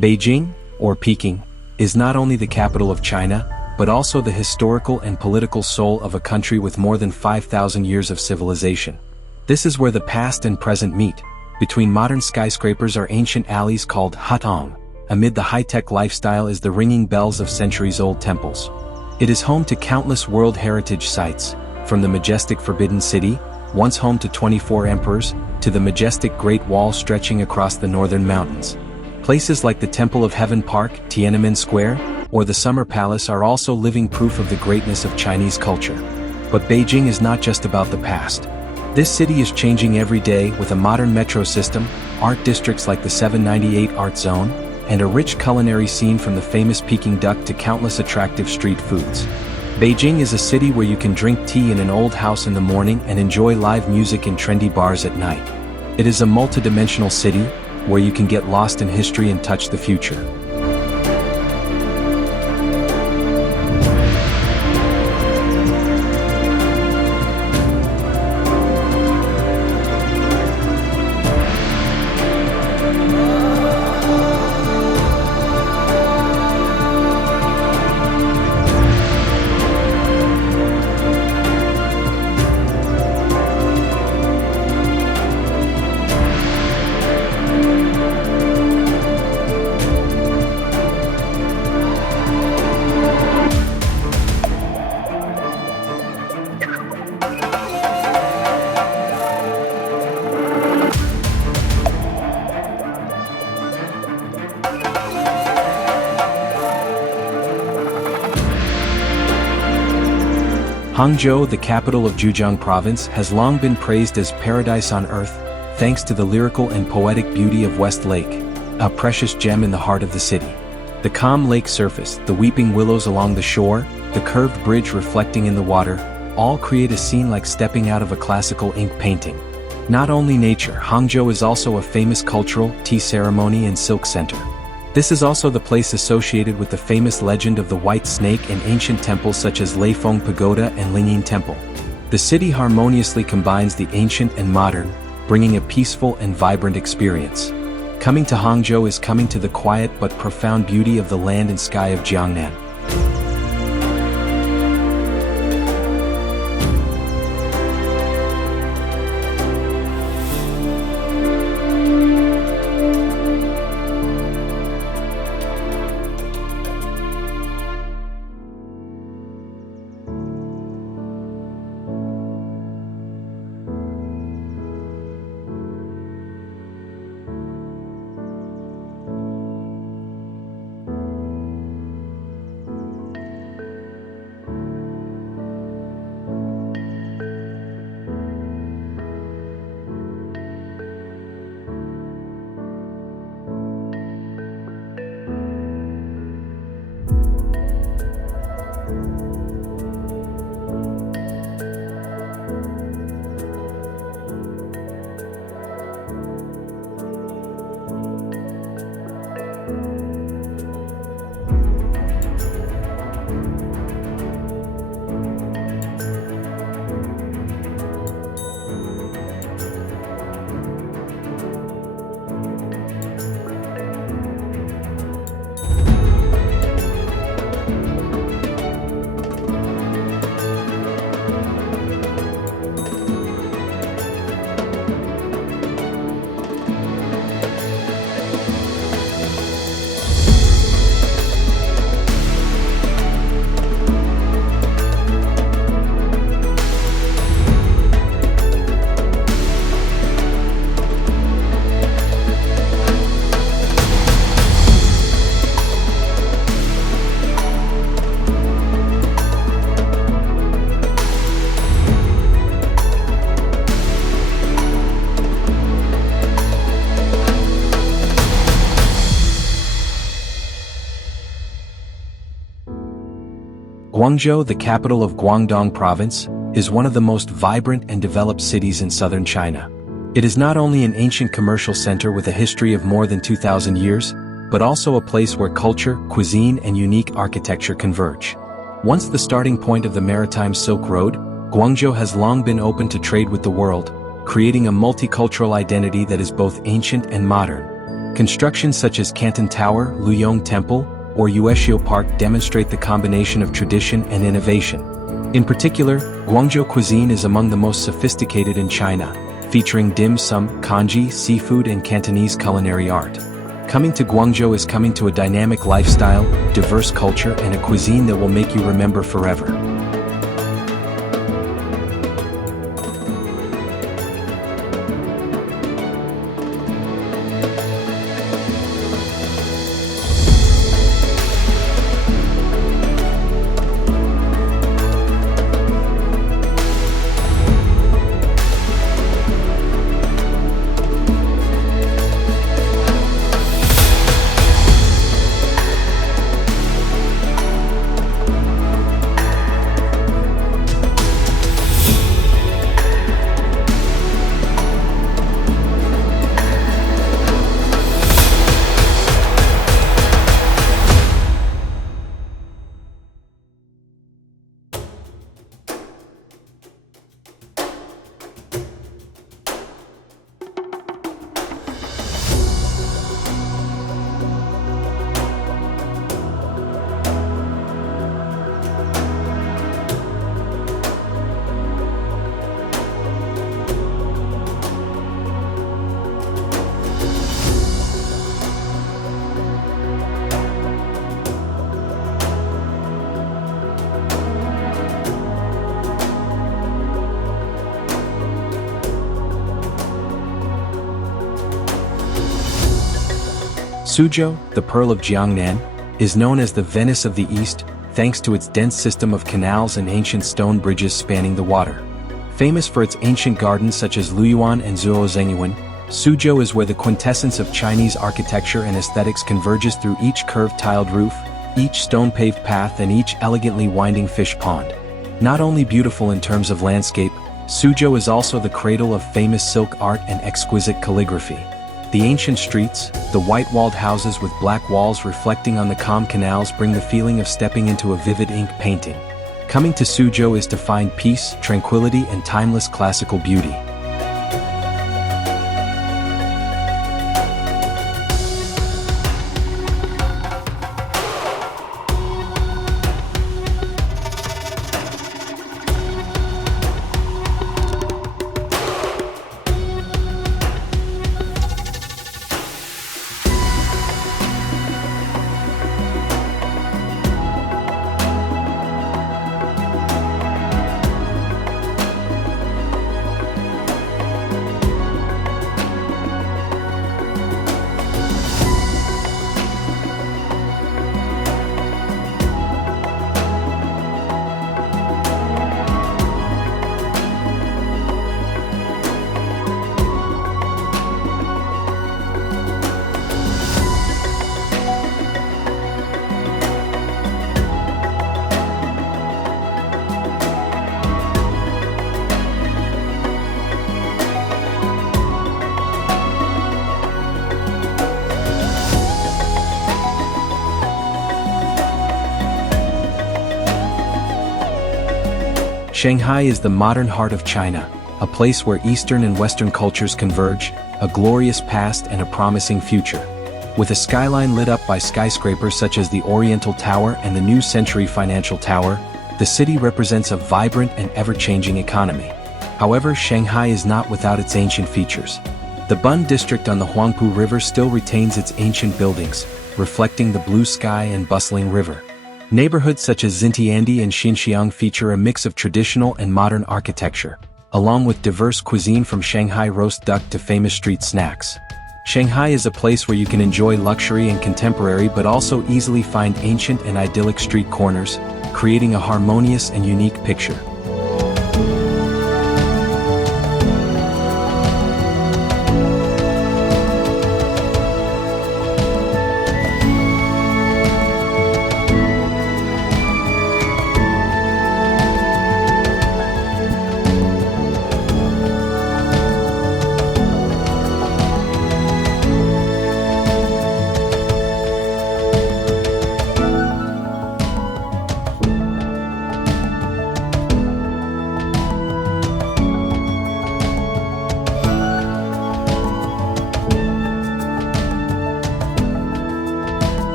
Beijing, or Peking, is not only the capital of China, but also the historical and political soul of a country with more than 5,000 years of civilization. This is where the past and present meet. Between modern skyscrapers are ancient alleys called Hutong. Amid the high-tech lifestyle is the ringing bells of centuries-old temples. It is home to countless World Heritage sites, from the majestic Forbidden City, once home to 24 emperors, to the majestic Great Wall stretching across the northern mountains. Places like the Temple of Heaven Park, Tiananmen Square, or the Summer Palace are also living proof of the greatness of Chinese culture. But Beijing is not just about the past. This city is changing every day with a modern metro system, art districts like the 798 Art Zone, and a rich culinary scene from the famous Peking duck to countless attractive street foods. Beijing is a city where you can drink tea in an old house in the morning and enjoy live music in trendy bars at night. It is a multidimensional city, where you can get lost in history and touch the future. Hangzhou, the capital of Zhejiang province, has long been praised as paradise on earth, thanks to the lyrical and poetic beauty of West Lake, a precious gem in the heart of the city. The calm lake surface, the weeping willows along the shore, the curved bridge reflecting in the water, all create a scene like stepping out of a classical ink painting. Not only nature, Hangzhou is also a famous cultural, tea ceremony and silk center. This is also the place associated with the famous legend of the White Snake and ancient temples such as Leifeng Pagoda and Lingyin Temple. The city harmoniously combines the ancient and modern, bringing a peaceful and vibrant experience. Coming to Hangzhou is coming to the quiet but profound beauty of the land and sky of Jiangnan. Guangzhou, the capital of Guangdong province, is one of the most vibrant and developed cities in southern China. It is not only an ancient commercial center with a history of more than 2,000 years, but also a place where culture, cuisine, and unique architecture converge. Once the starting point of the maritime Silk Road, Guangzhou has long been open to trade with the world, creating a multicultural identity that is both ancient and modern. Constructions such as Canton Tower, Lijiang Temple, or Yueshio Park demonstrate the combination of tradition and innovation. In particular, Guangzhou cuisine is among the most sophisticated in China, featuring dim sum, congee, seafood and Cantonese culinary art. Coming to Guangzhou is coming to a dynamic lifestyle, diverse culture and a cuisine that will make you remember forever. Suzhou, the Pearl of Jiangnan, is known as the Venice of the East, thanks to its dense system of canals and ancient stone bridges spanning the water. Famous for its ancient gardens such as Luyuan and Zhuozhengyuan, Suzhou is where the quintessence of Chinese architecture and aesthetics converges through each curved tiled roof, each stone-paved path and each elegantly winding fish pond. Not only beautiful in terms of landscape, Suzhou is also the cradle of famous silk art and exquisite calligraphy. The ancient streets, the white-walled houses with black walls reflecting on the calm canals bring the feeling of stepping into a vivid ink painting. Coming to Suzhou is to find peace, tranquility and timeless classical beauty. Shanghai is the modern heart of China, a place where Eastern and Western cultures converge, a glorious past and a promising future. With a skyline lit up by skyscrapers such as the Oriental Tower and the New Century Financial Tower, the city represents a vibrant and ever-changing economy. However, Shanghai is not without its ancient features. The Bund district on the Huangpu River still retains its ancient buildings, reflecting the blue sky and bustling river. Neighborhoods such as Xinjiang and Xinjiang feature a mix of traditional and modern architecture, along with diverse cuisine from Shanghai roast duck to famous street snacks. Shanghai is a place where you can enjoy luxury and contemporary but also easily find ancient and idyllic street corners, creating a harmonious and unique picture.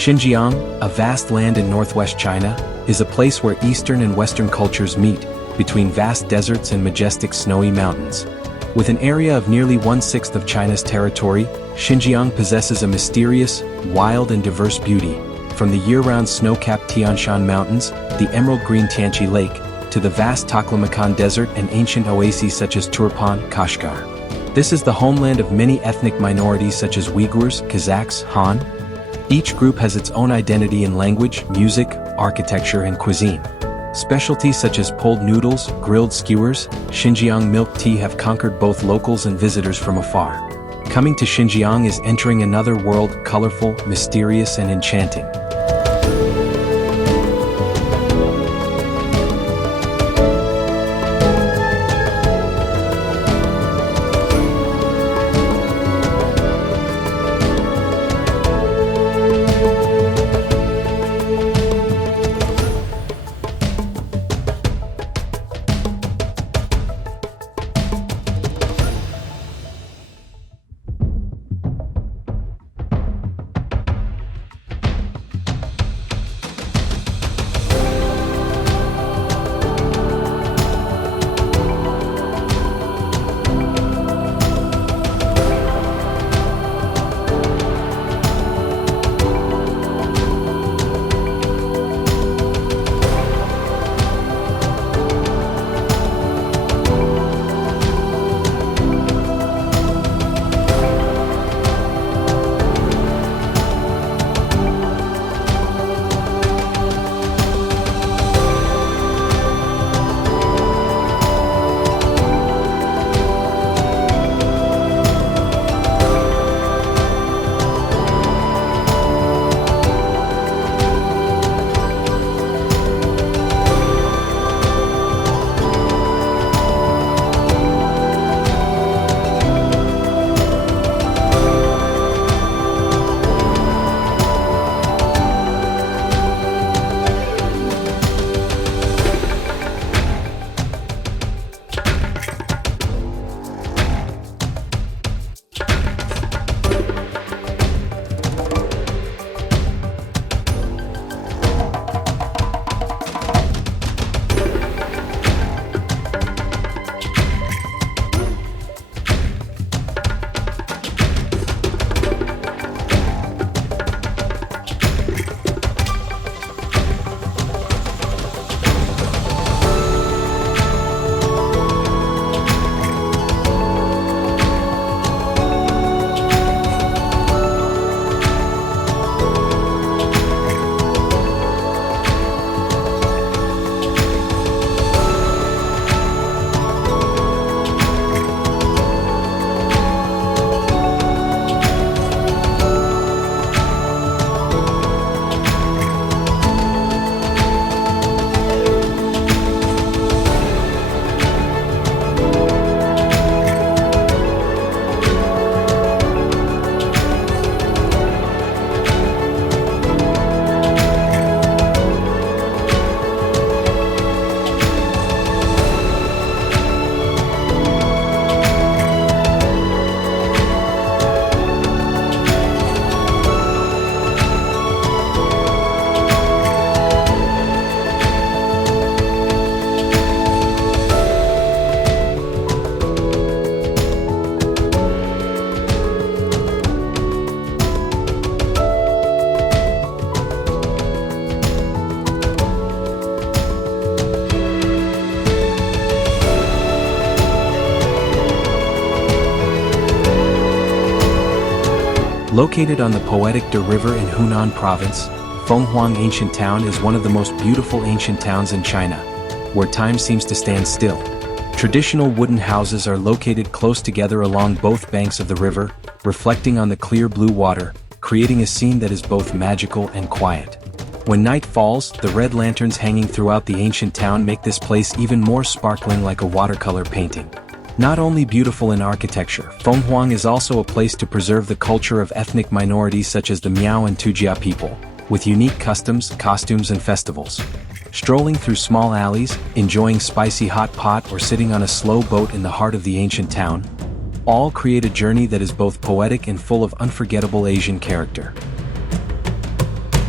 Xinjiang, a vast land in northwest China, is a place where Eastern and Western cultures meet, between vast deserts and majestic snowy mountains. With an area of nearly 1/6 of China's territory, Xinjiang possesses a mysterious, wild and diverse beauty, from the year-round snow-capped Tianshan Mountains, the emerald green Tianzi Lake, to the vast Taklamakan Desert and ancient oases such as Turpan, Kashgar. This is the homeland of many ethnic minorities such as Uyghurs, Kazakhs, Han. Each group has its own identity in language, music, architecture and cuisine. Specialties such as pulled noodles, grilled skewers, Xinjiang milk tea have conquered both locals and visitors from afar. Coming to Xinjiang is entering another world, colorful, mysterious and enchanting. Located on the poetic De River in Hunan Province, Fenghuang Ancient Town is one of the most beautiful ancient towns in China, where time seems to stand still. Traditional wooden houses are located close together along both banks of the river, reflecting on the clear blue water, creating a scene that is both magical and quiet. When night falls, the red lanterns hanging throughout the ancient town make this place even more sparkling, like a watercolor painting. Not only beautiful in architecture, Fenghuang is also a place to preserve the culture of ethnic minorities such as the Miao and Tujia people, with unique customs, costumes and festivals. Strolling through small alleys, enjoying spicy hot pot or sitting on a slow boat in the heart of the ancient town, all create a journey that is both poetic and full of unforgettable Asian character.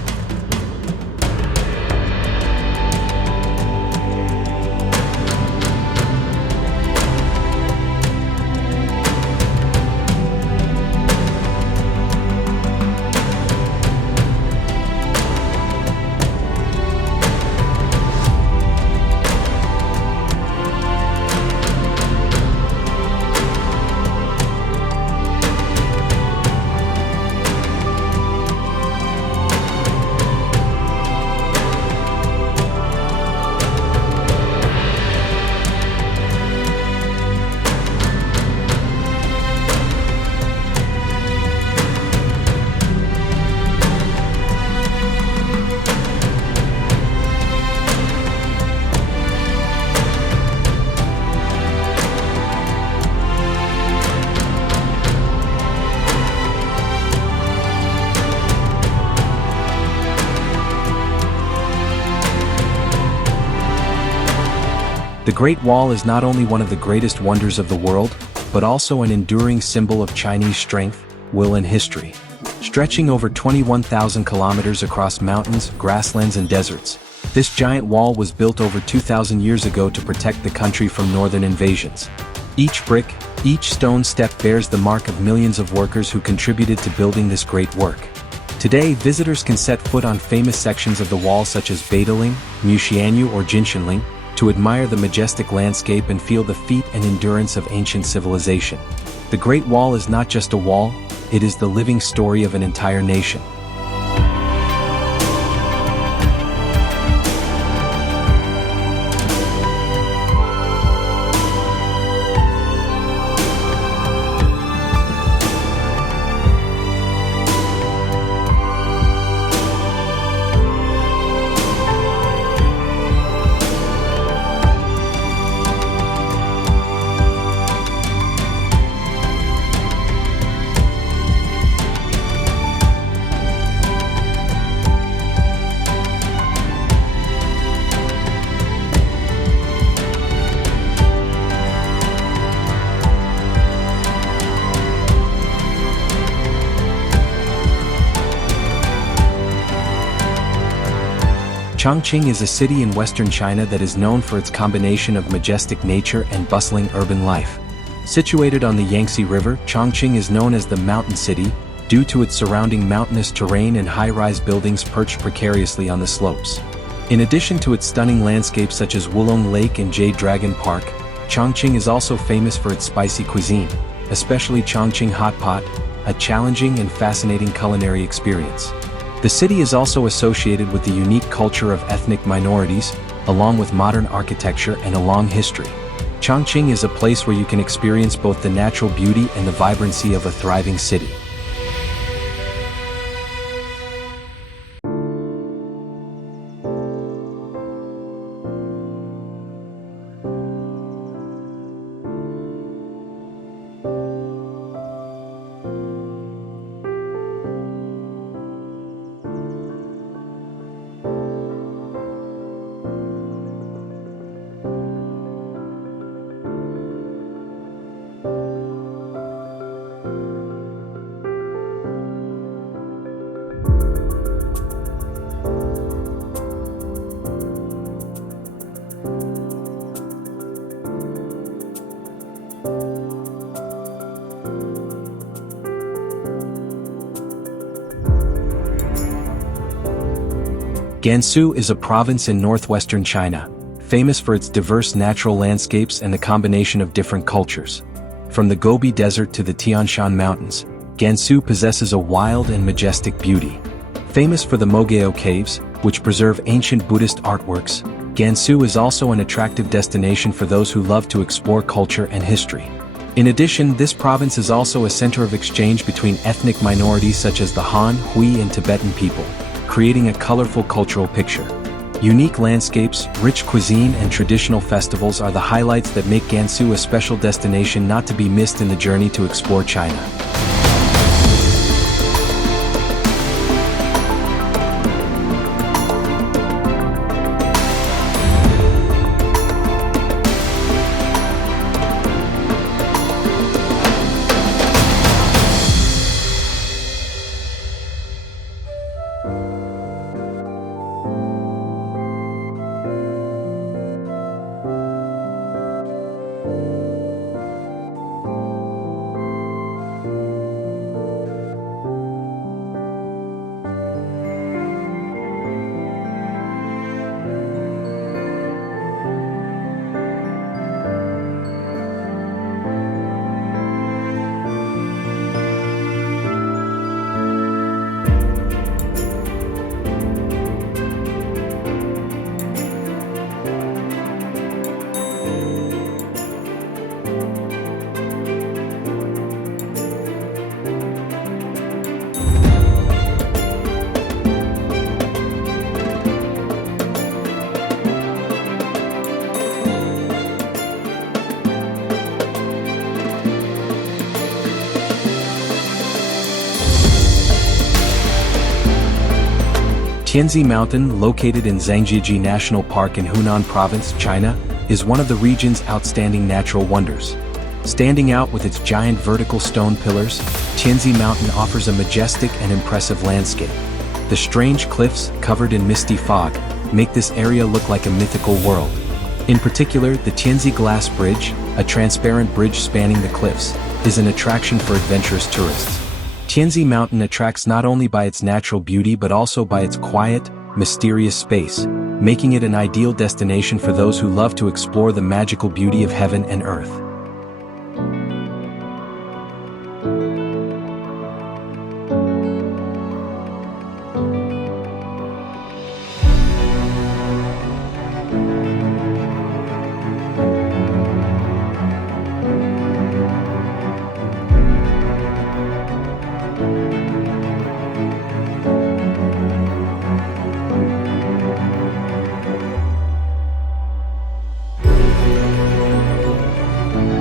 The Great Wall is not only one of the greatest wonders of the world, but also an enduring symbol of Chinese strength, will and history. Stretching over 21,000 kilometers across mountains, grasslands and deserts, this giant wall was built over 2,000 years ago to protect the country from northern invasions. Each brick, each stone step bears the mark of millions of workers who contributed to building this great work. Today, visitors can set foot on famous sections of the wall such as Beideling, Muxianyu or Jinshanling, to admire the majestic landscape and feel the feat and endurance of ancient civilization. The Great Wall is not just a wall, it is the living story of an entire nation. Chongqing is a city in western China that is known for its combination of majestic nature and bustling urban life. Situated on the Yangtze River, Chongqing is known as the Mountain City, due to its surrounding mountainous terrain and high-rise buildings perched precariously on the slopes. In addition to its stunning landscapes such as Wulong Lake and Jade Dragon Park, Chongqing is also famous for its spicy cuisine, especially Chongqing hot pot, a challenging and fascinating culinary experience. The city is also associated with the unique culture of ethnic minorities, along with modern architecture and a long history. Chongqing is a place where you can experience both the natural beauty and the vibrancy of a thriving city. Gansu is a province in northwestern China, famous for its diverse natural landscapes and the combination of different cultures. From the Gobi Desert to the Tian Shan Mountains, Gansu possesses a wild and majestic beauty. Famous for the Mogao Caves, which preserve ancient Buddhist artworks, Gansu is also an attractive destination for those who love to explore culture and history. In addition, this province is also a center of exchange between ethnic minorities such as the Han, Hui and Tibetan people, creating a colorful cultural picture. Unique landscapes, rich cuisine and traditional festivals are the highlights that make Gansu a special destination not to be missed in the journey to explore China. Tianzi Mountain, located in Zhangjiajie National Park in Hunan Province, China, is one of the region's outstanding natural wonders. Standing out with its giant vertical stone pillars, Tianzi Mountain offers a majestic and impressive landscape. The strange cliffs, covered in misty fog, make this area look like a mythical world. In particular, the Tianzi Glass Bridge, a transparent bridge spanning the cliffs, is an attraction for adventurous tourists. Tianzi Mountain attracts not only by its natural beauty but also by its quiet, mysterious space, making it an ideal destination for those who love to explore the magical beauty of heaven and earth.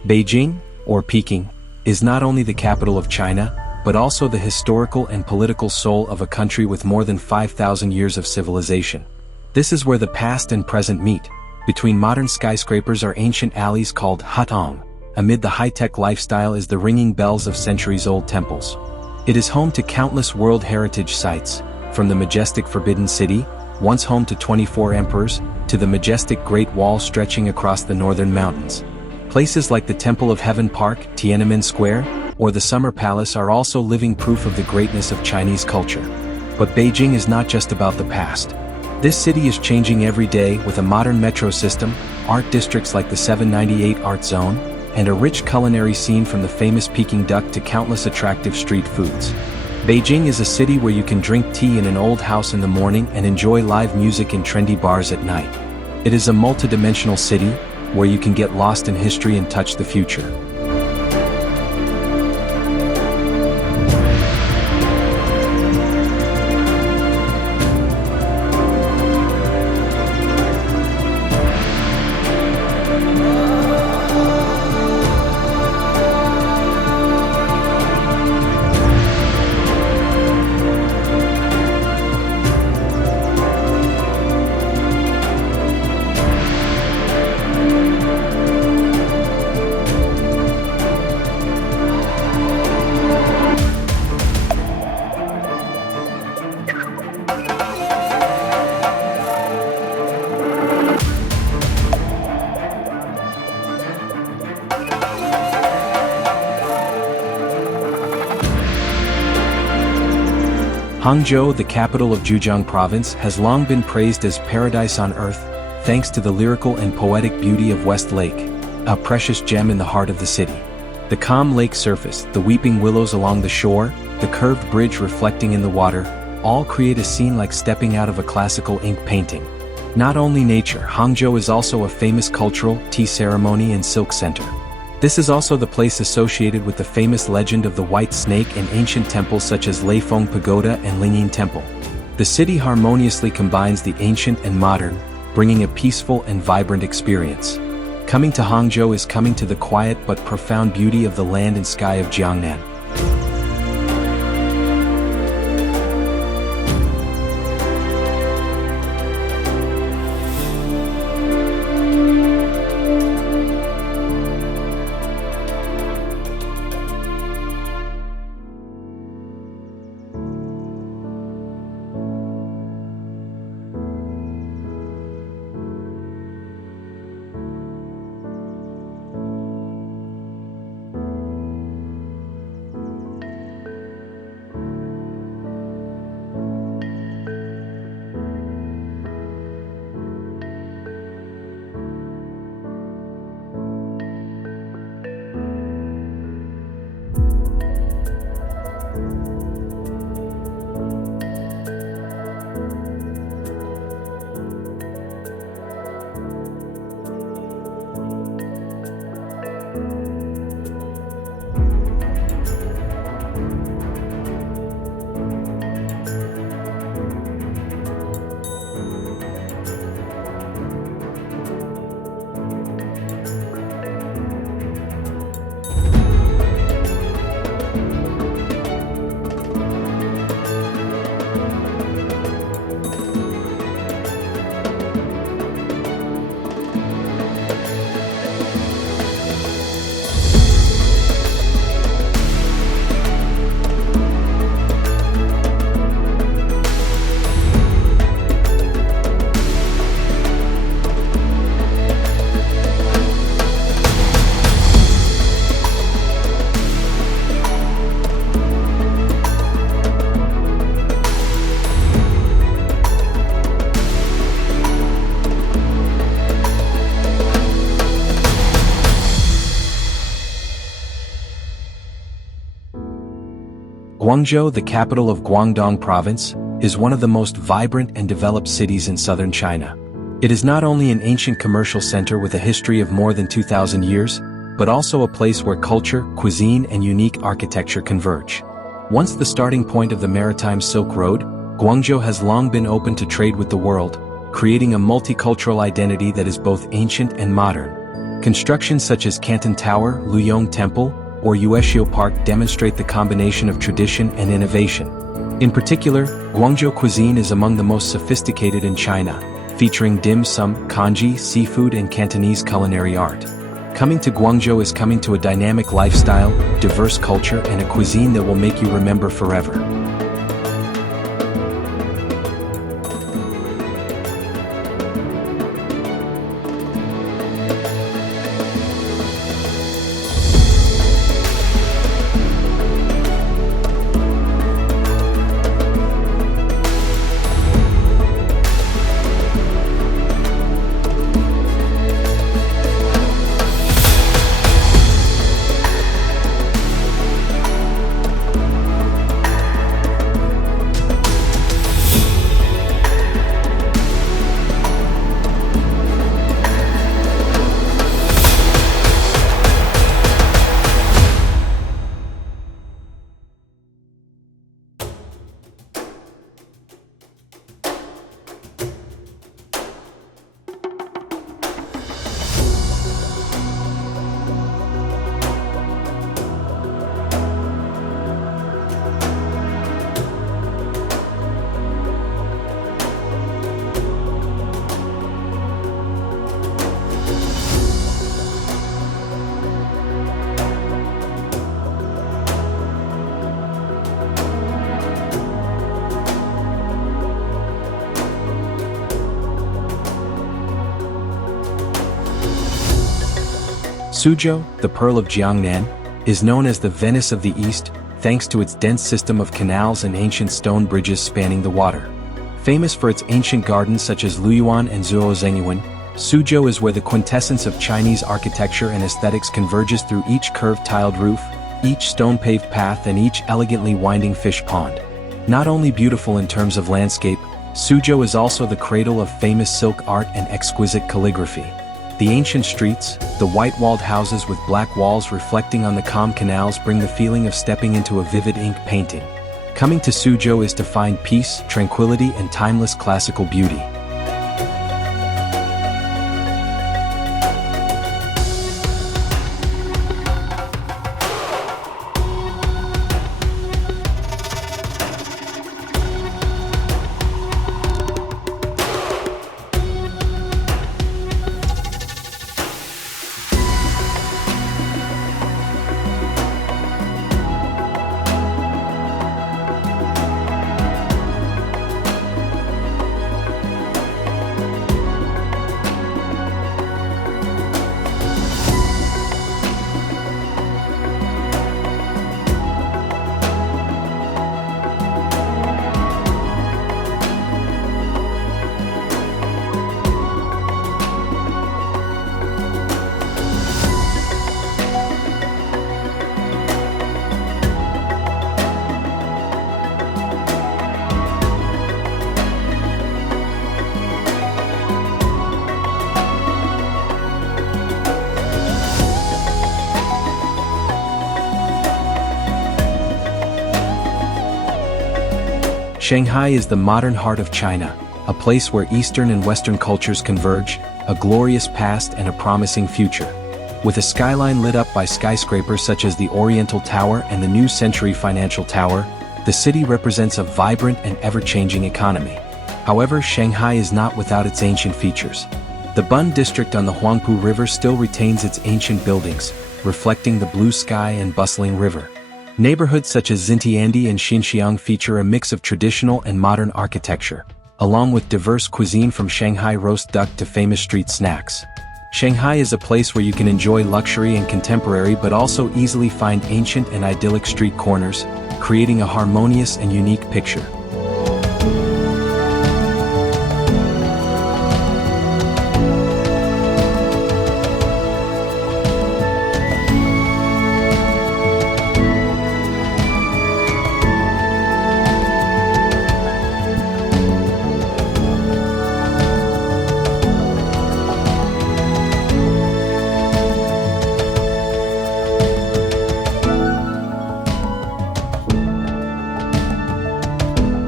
Beijing, or Peking, is not only the capital of China, but also the historical and political soul of a country with more than 5,000 years of civilization. This is where the past and present meet. Between modern skyscrapers are ancient alleys called Hutong. Amid the high-tech lifestyle is the ringing bells of centuries-old temples. It is home to countless World Heritage sites, from the majestic Forbidden City, once home to 24 emperors, to the majestic Great Wall stretching across the northern mountains. Places like the Temple of Heaven Park, Tiananmen Square, or the Summer Palace are also living proof of the greatness of Chinese culture. But Beijing is not just about the past. This city is changing every day with a modern metro system, art districts like the 798 Art Zone, and a rich culinary scene from the famous Peking duck to countless attractive street foods. Beijing is a city where you can drink tea in an old house in the morning and enjoy live music in trendy bars at night. It is a multidimensional city, where you can get lost in history and touch the future. Hangzhou, the capital of Zhejiang province, has long been praised as paradise on earth, thanks to the lyrical and poetic beauty of West Lake, a precious gem in the heart of the city. The calm lake surface, the weeping willows along the shore, the curved bridge reflecting in the water, all create a scene like stepping out of a classical ink painting. Not only nature, Hangzhou is also a famous cultural, tea ceremony and silk center. This is also the place associated with the famous legend of the White Snake and ancient temples such as Leifeng Pagoda and Lingyin Temple. The city harmoniously combines the ancient and modern, bringing a peaceful and vibrant experience. Coming to Hangzhou is coming to the quiet but profound beauty of the land and sky of Jiangnan. Guangzhou, the capital of Guangdong province, is one of the most vibrant and developed cities in southern China. It is not only an ancient commercial center with a history of more than 2,000 years, but also a place where culture, cuisine, and unique architecture converge. Once the starting point of the maritime Silk Road, Guangzhou has long been open to trade with the world, creating a multicultural identity that is both ancient and modern. Constructions such as Canton Tower, Lijiang Temple, or Yueshio Park demonstrate the combination of tradition and innovation. In particular, Guangzhou cuisine is among the most sophisticated in China, featuring dim sum, congee, seafood and Cantonese culinary art. Coming to Guangzhou is coming to a dynamic lifestyle, diverse culture and a cuisine that will make you remember forever. Suzhou, the Pearl of Jiangnan, is known as the Venice of the East, thanks to its dense system of canals and ancient stone bridges spanning the water. Famous for its ancient gardens such as Luyuan and Zhuozhengyuan, Suzhou is where the quintessence of Chinese architecture and aesthetics converges through each curved tiled roof, each stone-paved path and each elegantly winding fish pond. Not only beautiful in terms of landscape, Suzhou is also the cradle of famous silk art and exquisite calligraphy. The ancient streets, the white-walled houses with black walls reflecting on the calm canals bring the feeling of stepping into a vivid ink painting. Coming to Suzhou is to find peace, tranquility and timeless classical beauty. Shanghai is the modern heart of China, a place where Eastern and Western cultures converge, a glorious past and a promising future. With a skyline lit up by skyscrapers such as the Oriental Tower and the New Century Financial Tower, the city represents a vibrant and ever-changing economy. However, Shanghai is not without its ancient features. The Bund district on the Huangpu River still retains its ancient buildings, reflecting the blue sky and bustling river. Neighborhoods such as Tianzi and Xinjiang feature a mix of traditional and modern architecture, along with diverse cuisine from Shanghai roast duck to famous street snacks. Shanghai is a place where you can enjoy luxury and contemporary but also easily find ancient and idyllic street corners, creating a harmonious and unique picture.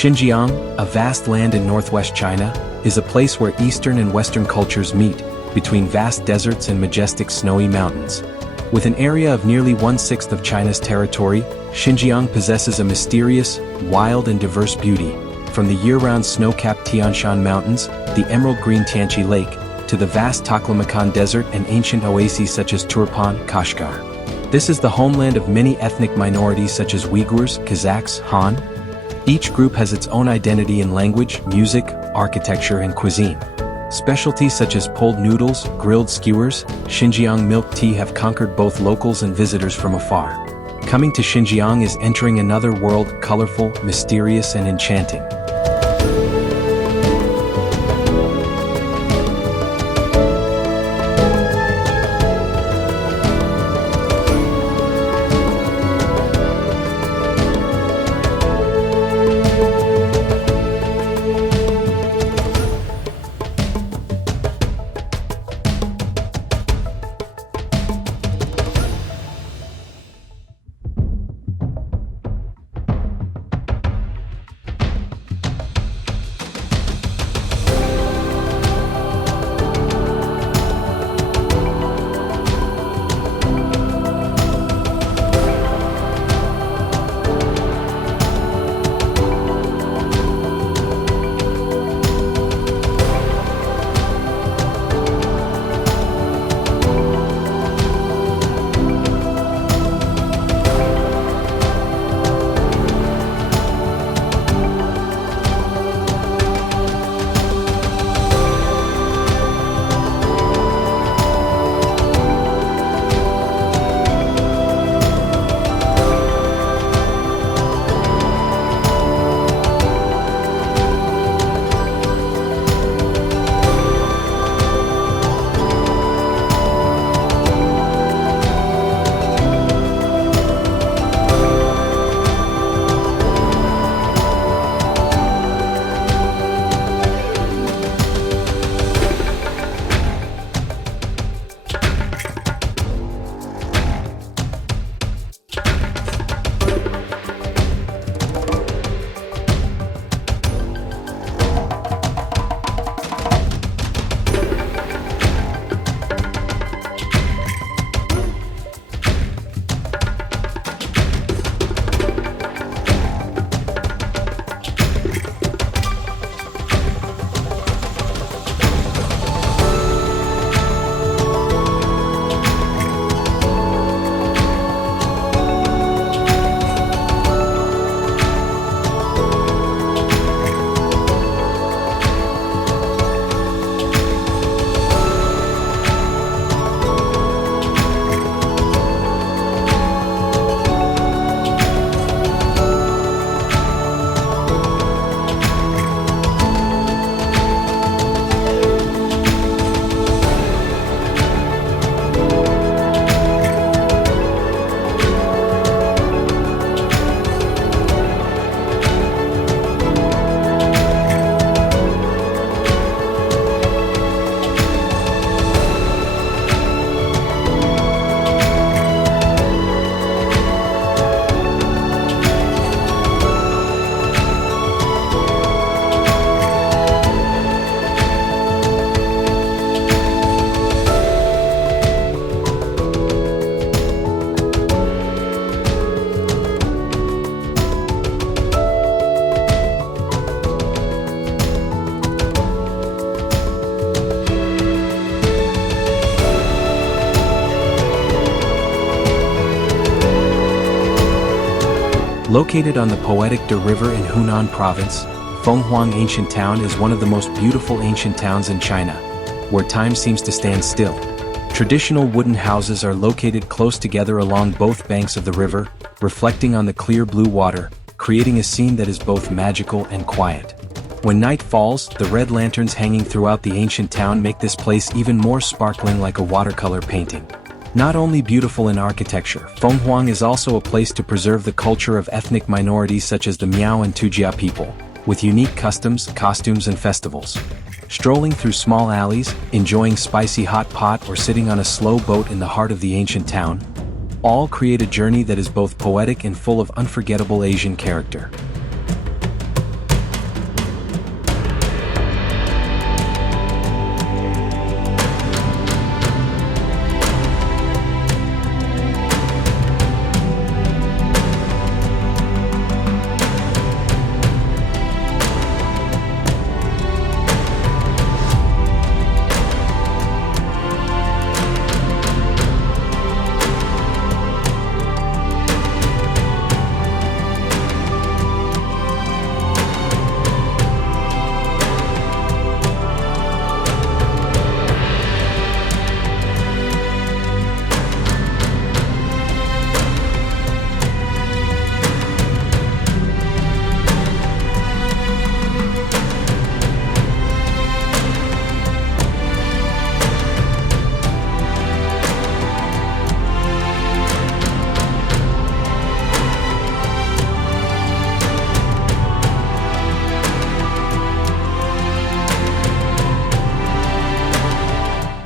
Xinjiang, a vast land in northwest China, is a place where Eastern and Western cultures meet, between vast deserts and majestic snowy mountains. With an area of nearly 1/6 of China's territory, Xinjiang possesses a mysterious, wild and diverse beauty, from the year-round snow-capped Tianshan Mountains, the emerald green Tianzi Lake, to the vast Taklamakan Desert and ancient oases such as Turpan, Kashgar. This is the homeland of many ethnic minorities such as Uyghurs, Kazakhs, Han. Each group has its own identity in language, music, architecture and cuisine. Specialties such as pulled noodles, grilled skewers, Xinjiang milk tea have conquered both locals and visitors from afar. Coming to Xinjiang is entering another world, colorful, mysterious and enchanting. Located on the poetic De River in Hunan Province, Fenghuang Ancient Town is one of the most beautiful ancient towns in China, where time seems to stand still. Traditional wooden houses are located close together along both banks of the river, reflecting on the clear blue water, creating a scene that is both magical and quiet. When night falls, the red lanterns hanging throughout the ancient town make this place even more sparkling, like a watercolor painting. Not only beautiful in architecture, Fenghuang is also a place to preserve the culture of ethnic minorities such as the Miao and Tujia people, with unique customs, costumes and festivals. Strolling through small alleys, enjoying spicy hot pot or sitting on a slow boat in the heart of the ancient town, all create a journey that is both poetic and full of unforgettable Asian character.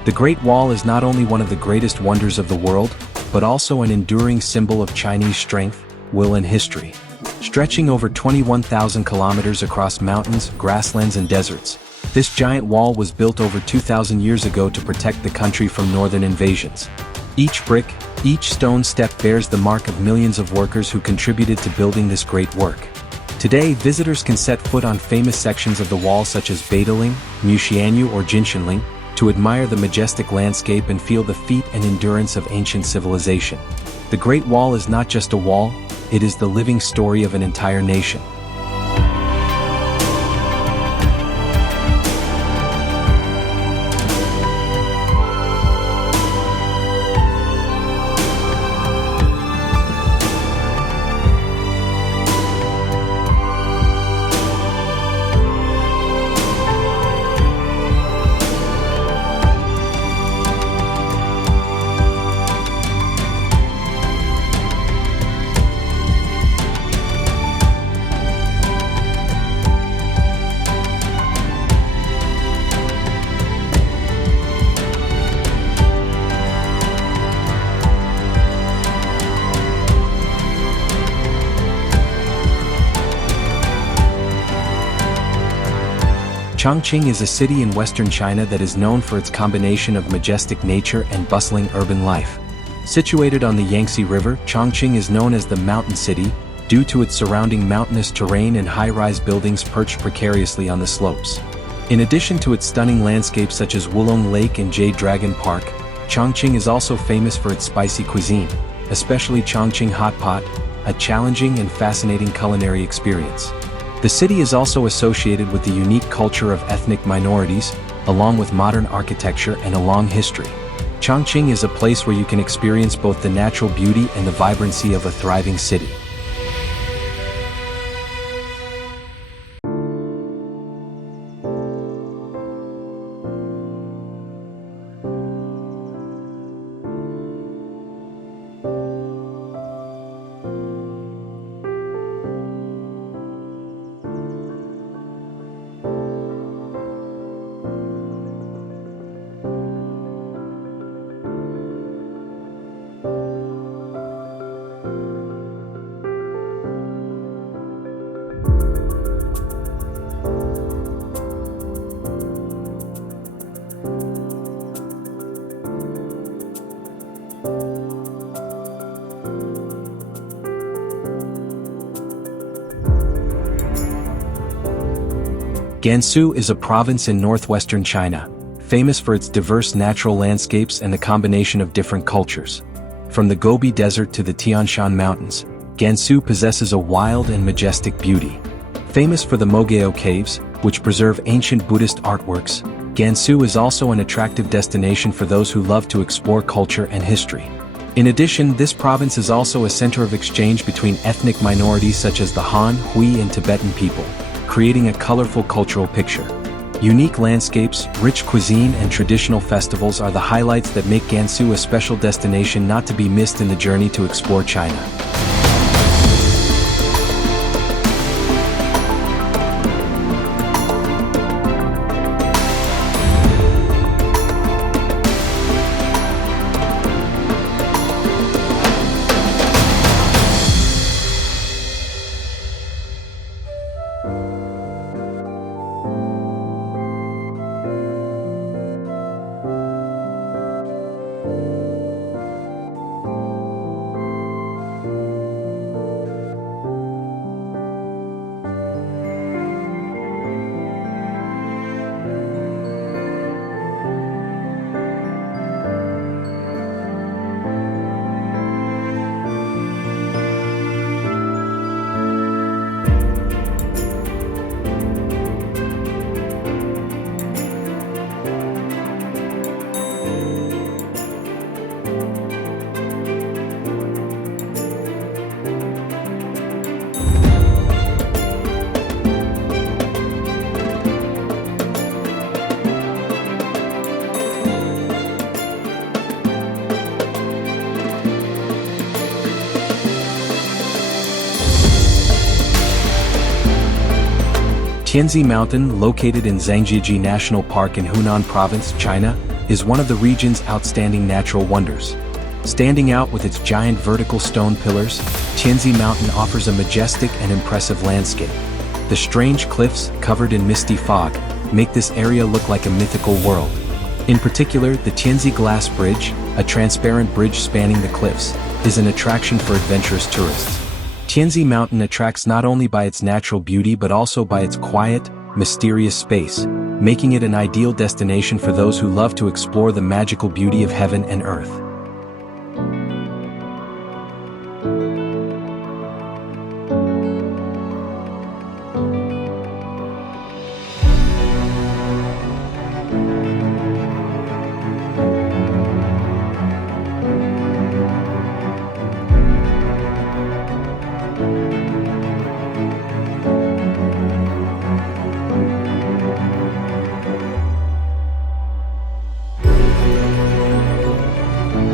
The Great Wall is not only one of the greatest wonders of the world, but also an enduring symbol of Chinese strength, will and history. Stretching over 21,000 kilometers across mountains, grasslands and deserts, this giant wall was built over 2,000 years ago to protect the country from northern invasions. Each brick, each stone step bears the mark of millions of workers who contributed to building this great work. Today, visitors can set foot on famous sections of the wall such as Beideling, Muxianyu or Jinshanling, to admire the majestic landscape and feel the feat and endurance of ancient civilization. The Great Wall is not just a wall, it is the living story of an entire nation. Chongqing is a city in western China that is known for its combination of majestic nature and bustling urban life. Situated on the Yangtze River, Chongqing is known as the Mountain City, due to its surrounding mountainous terrain and high-rise buildings perched precariously on the slopes. In addition to its stunning landscapes such as Wulong Lake and Jade Dragon Park, Chongqing is also famous for its spicy cuisine, especially Chongqing hot pot, a challenging and fascinating culinary experience. The city is also associated with the unique culture of ethnic minorities, along with modern architecture and a long history. Chongqing is a place where you can experience both the natural beauty and the vibrancy of a thriving city. Gansu is a province in northwestern China, famous for its diverse natural landscapes and the combination of different cultures. From the Gobi Desert to the Tian Shan Mountains, Gansu possesses a wild and majestic beauty. Famous for the Mogao Caves, which preserve ancient Buddhist artworks, Gansu is also an attractive destination for those who love to explore culture and history. In addition, this province is also a center of exchange between ethnic minorities such as the Han, Hui and Tibetan people, creating a colorful cultural picture. Unique landscapes, rich cuisine and traditional festivals are the highlights that make Gansu a special destination not to be missed in the journey to explore China. Tianzi Mountain, located in Zhangjiajie National Park in Hunan Province, China, is one of the region's outstanding natural wonders. Standing out with its giant vertical stone pillars, Tianzi Mountain offers a majestic and impressive landscape. The strange cliffs, covered in misty fog, make this area look like a mythical world. In particular, the Tianzi Glass Bridge, a transparent bridge spanning the cliffs, is an attraction for adventurous tourists. Tianzi Mountain attracts not only by its natural beauty but also by its quiet, mysterious space, making it an ideal destination for those who love to explore the magical beauty of heaven and earth.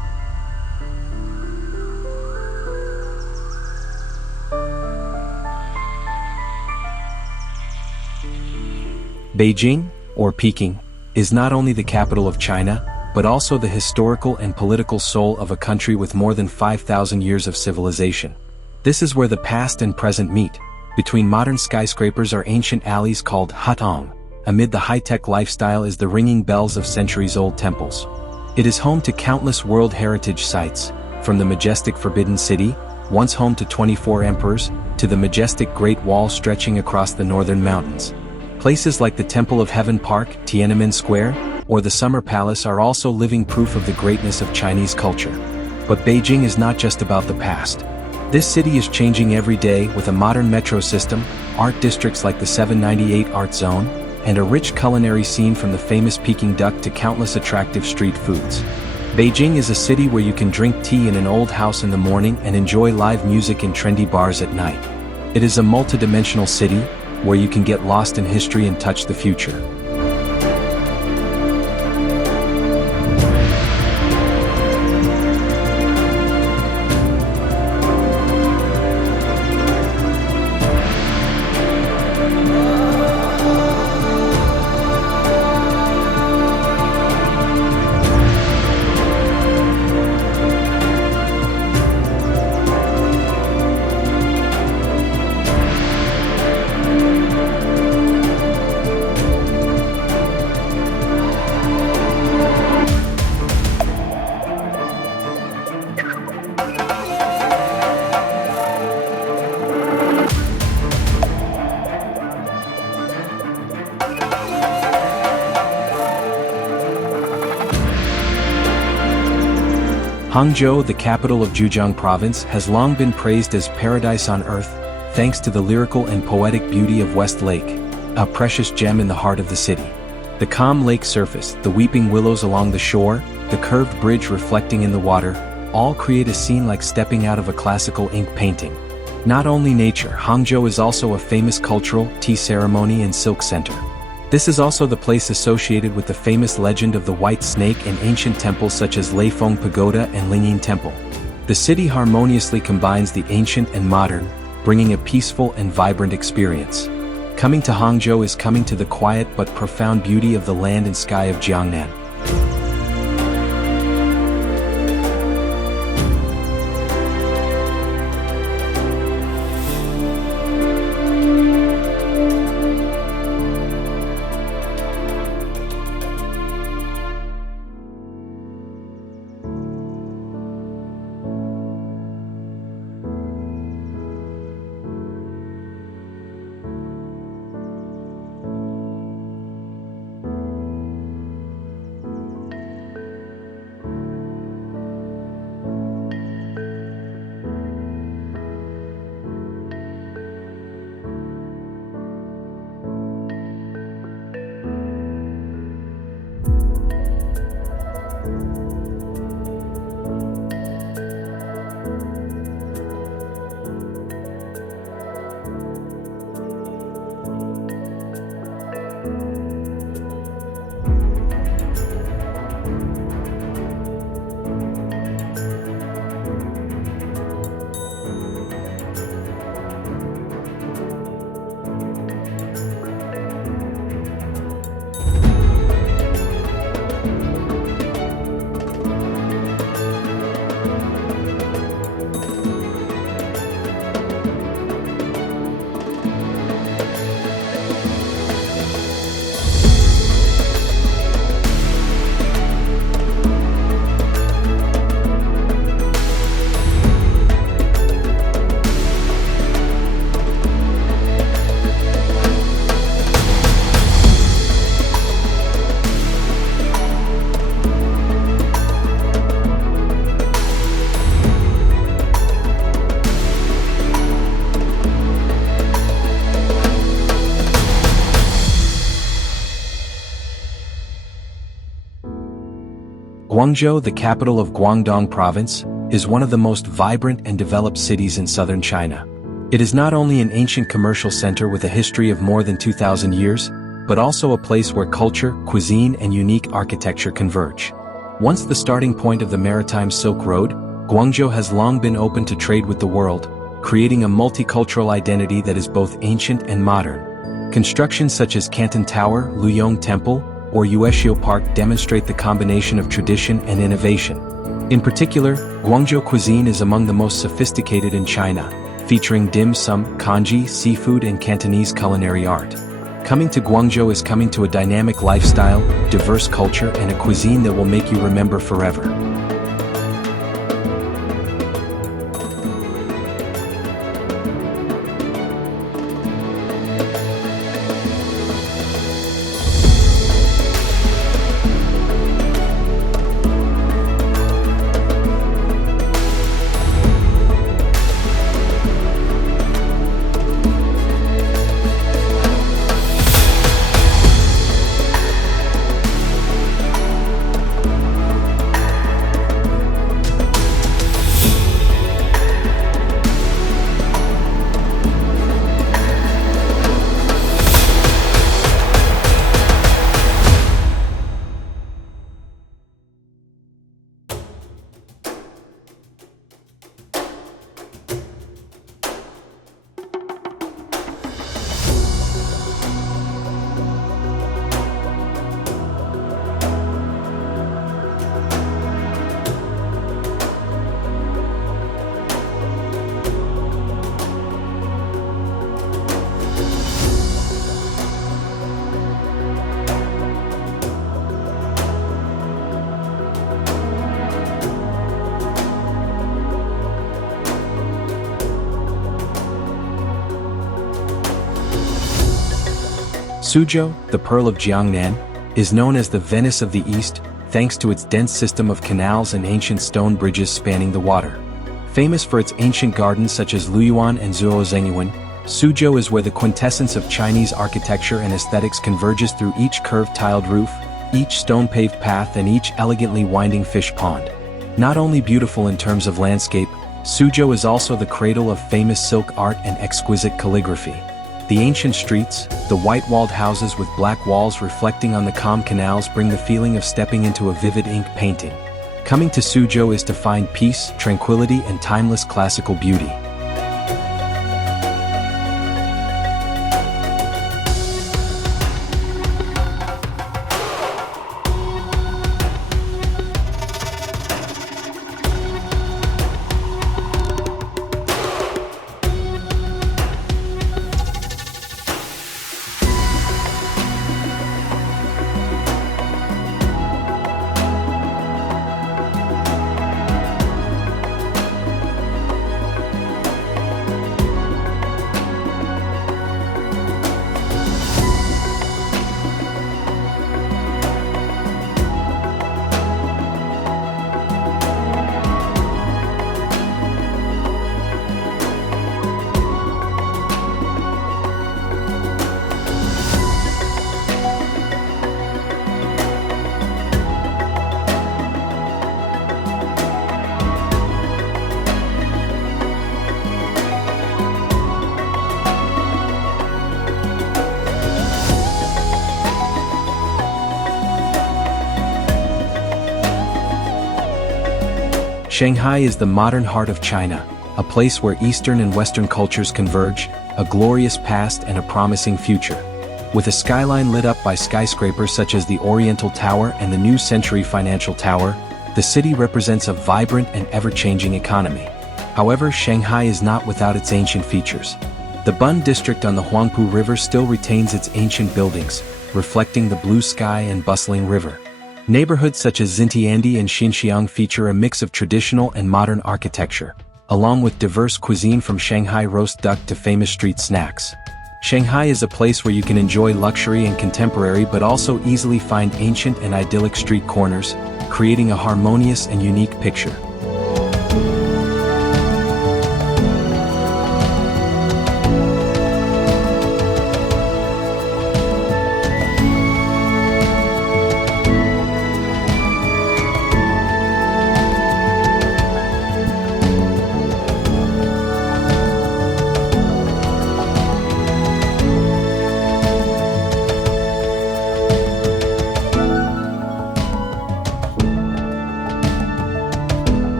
Beijing, or Peking, is not only the capital of China, but also the historical and political soul of a country with more than 5,000 years of civilization. This is where the past and present meet. Between modern skyscrapers are ancient alleys called Hutong. Amid the high-tech lifestyle is the ringing bells of centuries-old temples. It is home to countless World Heritage sites, from the majestic Forbidden City, once home to 24 emperors, to the majestic Great Wall stretching across the northern mountains. Places like the Temple of Heaven Park, Tiananmen Square, or the Summer Palace are also living proof of the greatness of Chinese culture. But Beijing is not just about the past. This city is changing every day with a modern metro system, art districts like the 798 Art Zone, and a rich culinary scene from the famous Peking duck to countless attractive street foods. Beijing is a city where you can drink tea in an old house in the morning and enjoy live music in trendy bars at night. It is a multidimensional city, where you can get lost in history and touch the future. Hangzhou, the capital of Zhejiang province, has long been praised as paradise on earth, thanks to the lyrical and poetic beauty of West Lake, a precious gem in the heart of the city. The calm lake surface, the weeping willows along the shore, the curved bridge reflecting in the water, all create a scene like stepping out of a classical ink painting. Not only nature, Hangzhou is also a famous cultural, tea ceremony and silk center. This is also the place associated with the famous legend of the White Snake and ancient temples such as Leifeng Pagoda and Lingyin Temple. The city harmoniously combines the ancient and modern, bringing a peaceful and vibrant experience. Coming to Hangzhou is coming to the quiet but profound beauty of the land and sky of Jiangnan. Guangzhou, the capital of Guangdong province, is one of the most vibrant and developed cities in southern China. It is not only an ancient commercial center with a history of more than 2,000 years, but also a place where culture, cuisine and unique architecture converge. Once the starting point of the maritime Silk Road, Guangzhou has long been open to trade with the world, creating a multicultural identity that is both ancient and modern. Constructions such as Canton Tower, Lijiang Temple, or Yueshio Park demonstrate the combination of tradition and innovation. In particular, Guangzhou cuisine is among the most sophisticated in China, featuring dim sum, congee, seafood and Cantonese culinary art. Coming to Guangzhou is coming to a dynamic lifestyle, diverse culture and a cuisine that will make you remember forever. Suzhou, the Pearl of Jiangnan, is known as the Venice of the East, thanks to its dense system of canals and ancient stone bridges spanning the water. Famous for its ancient gardens such as Luyuan and Zuozhengyuan, Suzhou is where the quintessence of Chinese architecture and aesthetics converges through each curved tiled roof, each stone-paved path and each elegantly winding fish pond. Not only beautiful in terms of landscape, Suzhou is also the cradle of famous silk art and exquisite calligraphy. The ancient streets, the white-walled houses with black walls reflecting on the calm canals bring the feeling of stepping into a vivid ink painting. Coming to Suzhou is to find peace, tranquility and timeless classical beauty. Shanghai is the modern heart of China, a place where Eastern and Western cultures converge, a glorious past and a promising future. With a skyline lit up by skyscrapers such as the Oriental Tower and the New Century Financial Tower, the city represents a vibrant and ever-changing economy. However, Shanghai is not without its ancient features. The Bund district on the Huangpu River still retains its ancient buildings, reflecting the blue sky and bustling river. Neighborhoods such as Tianzi and Xinjiang feature a mix of traditional and modern architecture, along with diverse cuisine from Shanghai roast duck to famous street snacks. Shanghai is a place where you can enjoy luxury and contemporary but also easily find ancient and idyllic street corners, creating a harmonious and unique picture.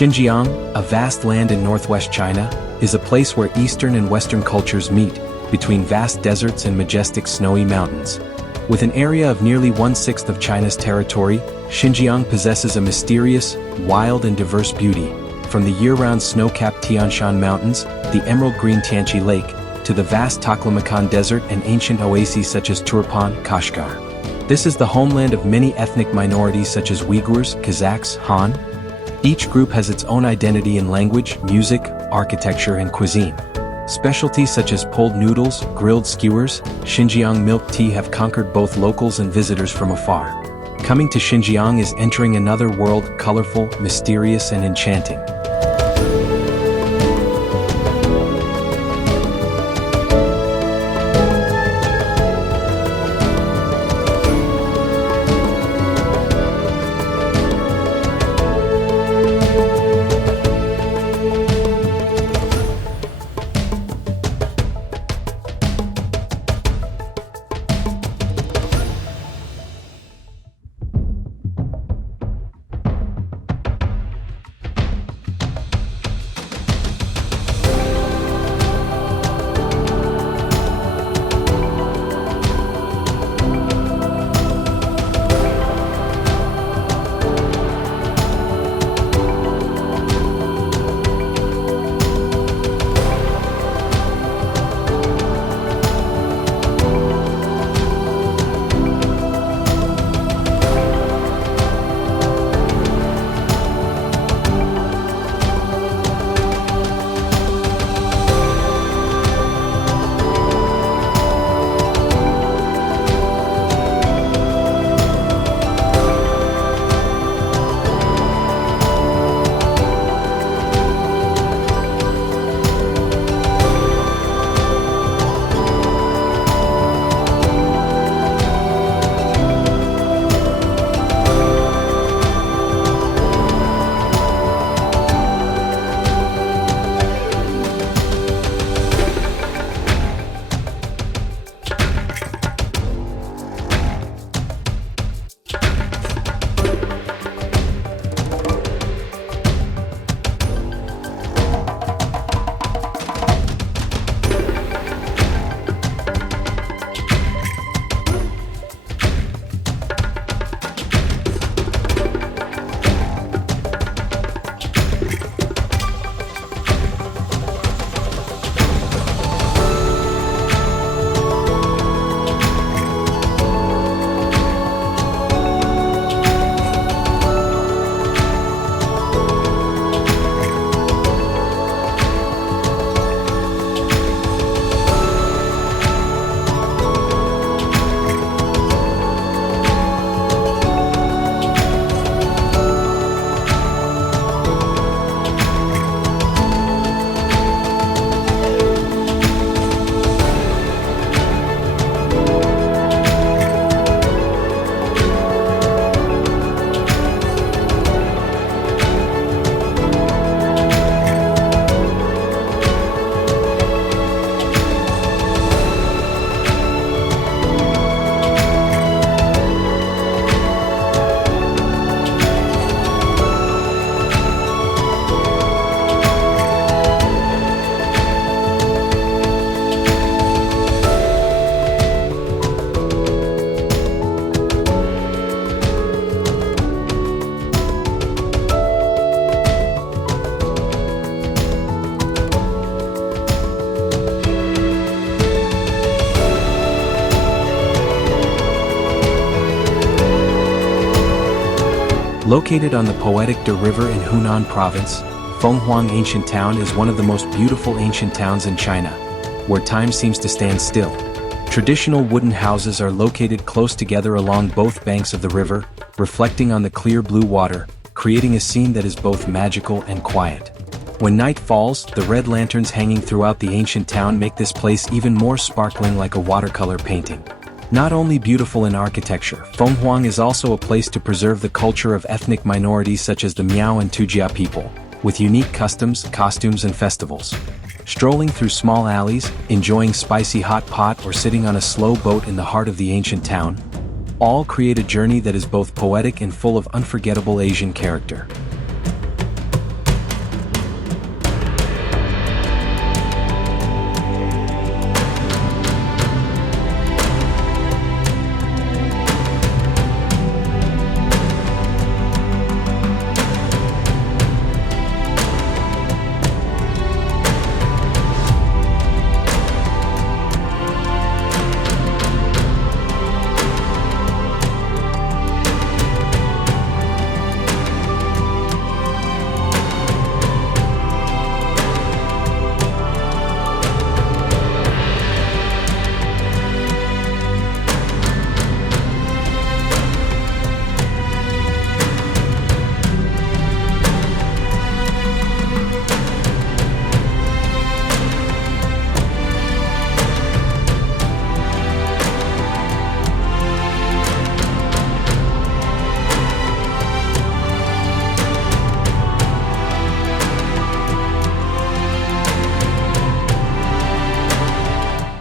Xinjiang, a vast land in northwest China, is a place where Eastern and Western cultures meet, between vast deserts and majestic snowy mountains. With an area of nearly 1/6 of China's territory, Xinjiang possesses a mysterious, wild and diverse beauty, from the year-round snow-capped Tianshan Mountains, the emerald green Tianzi Lake, to the vast Taklamakan Desert and ancient oases such as Turpan, Kashgar. This is the homeland of many ethnic minorities such as Uyghurs, Kazakhs, Han. Each group has its own identity in language, music, architecture and cuisine. Specialties such as pulled noodles, grilled skewers, Xinjiang milk tea have conquered both locals and visitors from afar. Coming to Xinjiang is entering another world, colorful, mysterious and enchanting. Located on the poetic De River in Hunan Province, Fenghuang Ancient Town is one of the most beautiful ancient towns in China, where time seems to stand still. Traditional wooden houses are located close together along both banks of the river, reflecting on the clear blue water, creating a scene that is both magical and quiet. When night falls, the red lanterns hanging throughout the ancient town make this place even more sparkling, like a watercolor painting. Not only beautiful in architecture, Fenghuang is also a place to preserve the culture of ethnic minorities such as the Miao and Tujia people, with unique customs, costumes and festivals. Strolling through small alleys, enjoying spicy hot pot or sitting on a slow boat in the heart of the ancient town, all create a journey that is both poetic and full of unforgettable Asian character.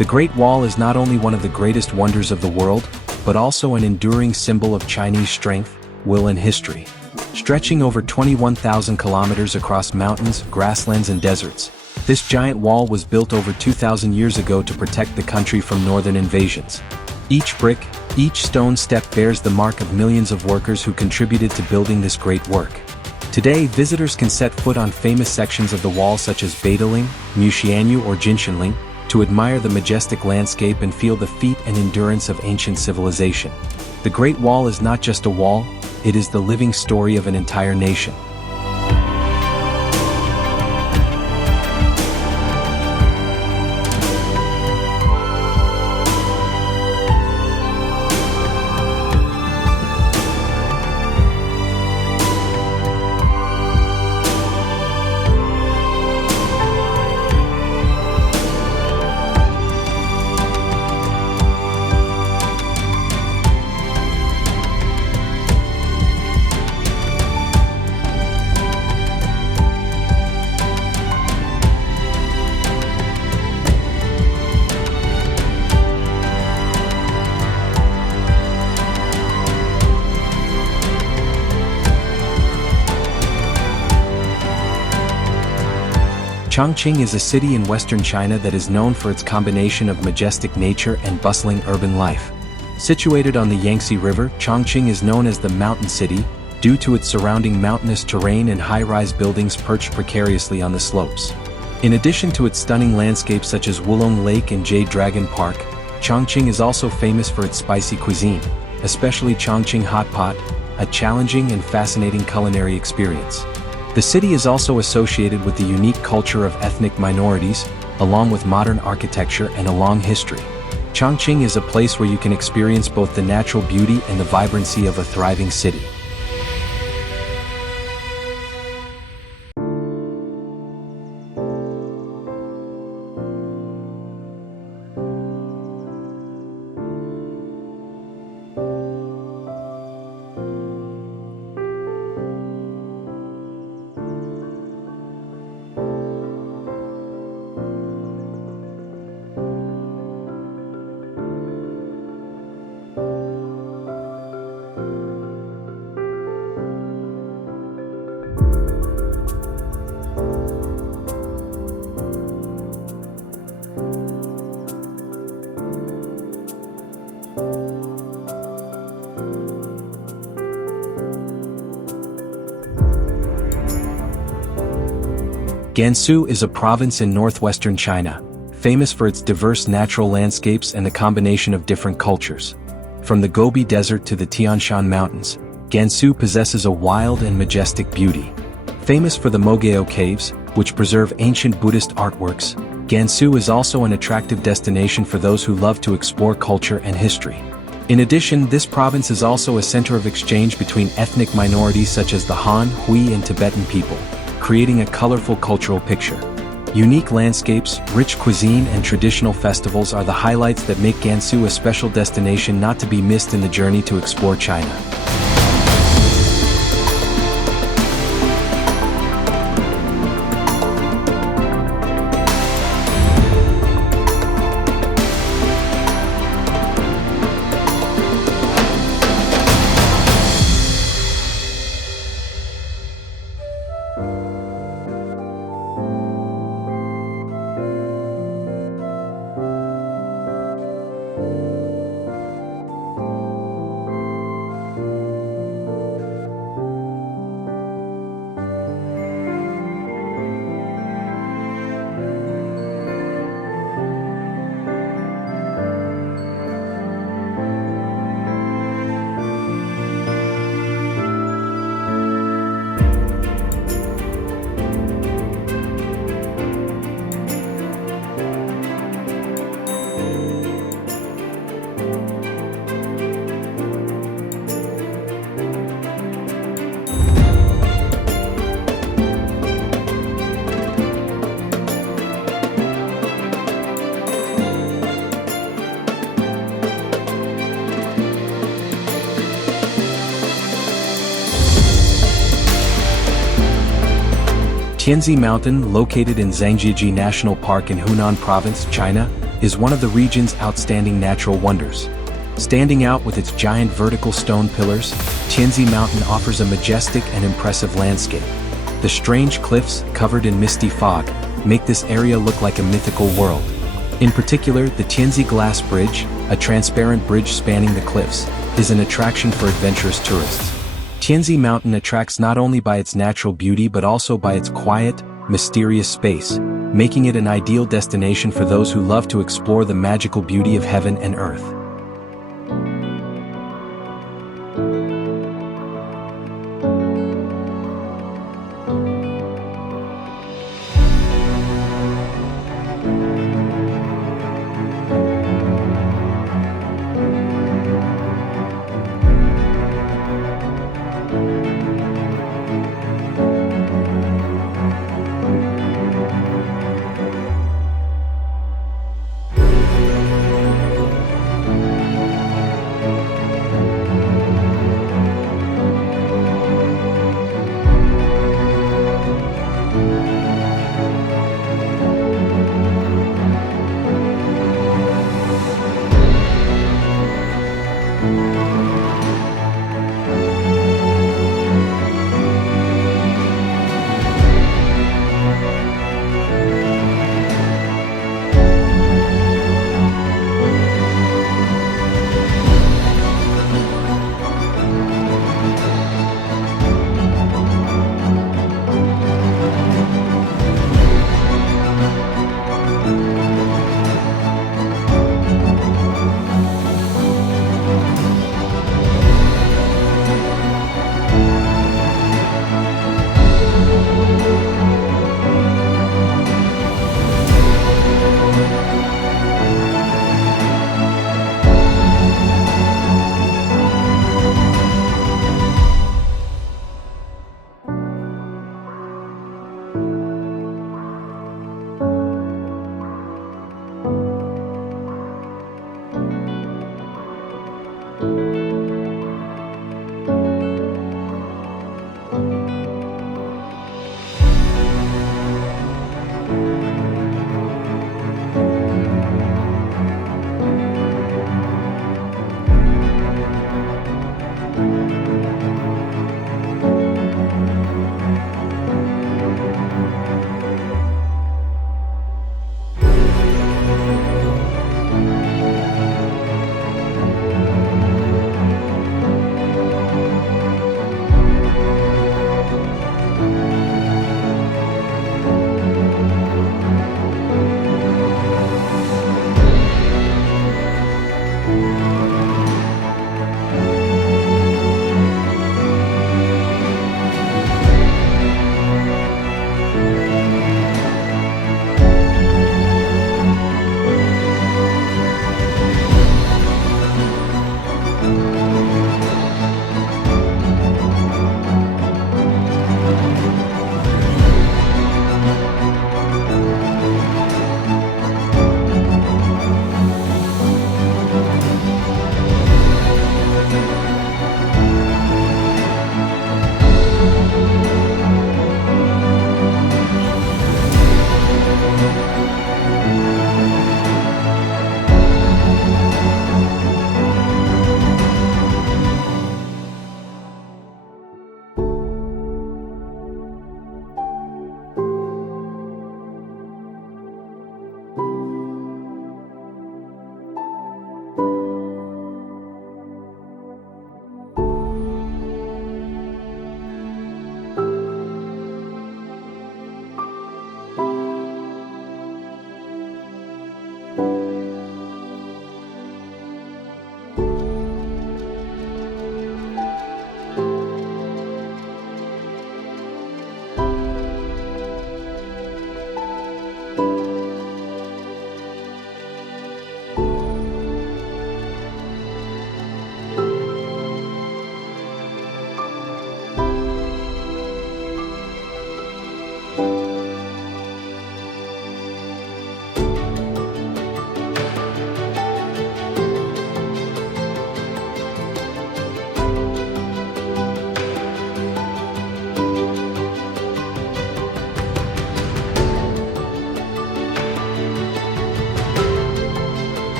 The Great Wall is not only one of the greatest wonders of the world, but also an enduring symbol of Chinese strength, will and history. Stretching over 21,000 kilometers across mountains, grasslands and deserts, this giant wall was built over 2,000 years ago to protect the country from northern invasions. Each brick, each stone step bears the mark of millions of workers who contributed to building this great work. Today, visitors can set foot on famous sections of the wall such as Beideling, Muxianyu or Jinshanling, to admire the majestic landscape and feel the feat and endurance of ancient civilization. The Great Wall is not just a wall, it is the living story of an entire nation. Chongqing is a city in western China that is known for its combination of majestic nature and bustling urban life. Situated on the Yangtze River, Chongqing is known as the Mountain City, due to its surrounding mountainous terrain and high-rise buildings perched precariously on the slopes. In addition to its stunning landscapes such as Wulong Lake and Jade Dragon Park, Chongqing is also famous for its spicy cuisine, especially Chongqing hot pot, a challenging and fascinating culinary experience. The city is also associated with the unique culture of ethnic minorities, along with modern architecture and a long history. Chongqing is a place where you can experience both the natural beauty and the vibrancy of a thriving city. Gansu is a province in northwestern China, famous for its diverse natural landscapes and the combination of different cultures. From the Gobi Desert to the Tian Shan Mountains, Gansu possesses a wild and majestic beauty. Famous for the Mogao Caves, which preserve ancient Buddhist artworks, Gansu is also an attractive destination for those who love to explore culture and history. In addition, this province is also a center of exchange between ethnic minorities such as the Han, Hui and Tibetan people, creating a colorful cultural picture. Unique landscapes, rich cuisine and traditional festivals are the highlights that make Gansu a special destination not to be missed in the journey to explore China. Tianzi Mountain, located in Zhangjiajie National Park in Hunan Province, China, is one of the region's outstanding natural wonders. Standing out with its giant vertical stone pillars, Tianzi Mountain offers a majestic and impressive landscape. The strange cliffs, covered in misty fog, make this area look like a mythical world. In particular, the Tianzi Glass Bridge, a transparent bridge spanning the cliffs, is an attraction for adventurous tourists. Tianzi Mountain attracts not only by its natural beauty but also by its quiet, mysterious space, making it an ideal destination for those who love to explore the magical beauty of heaven and earth.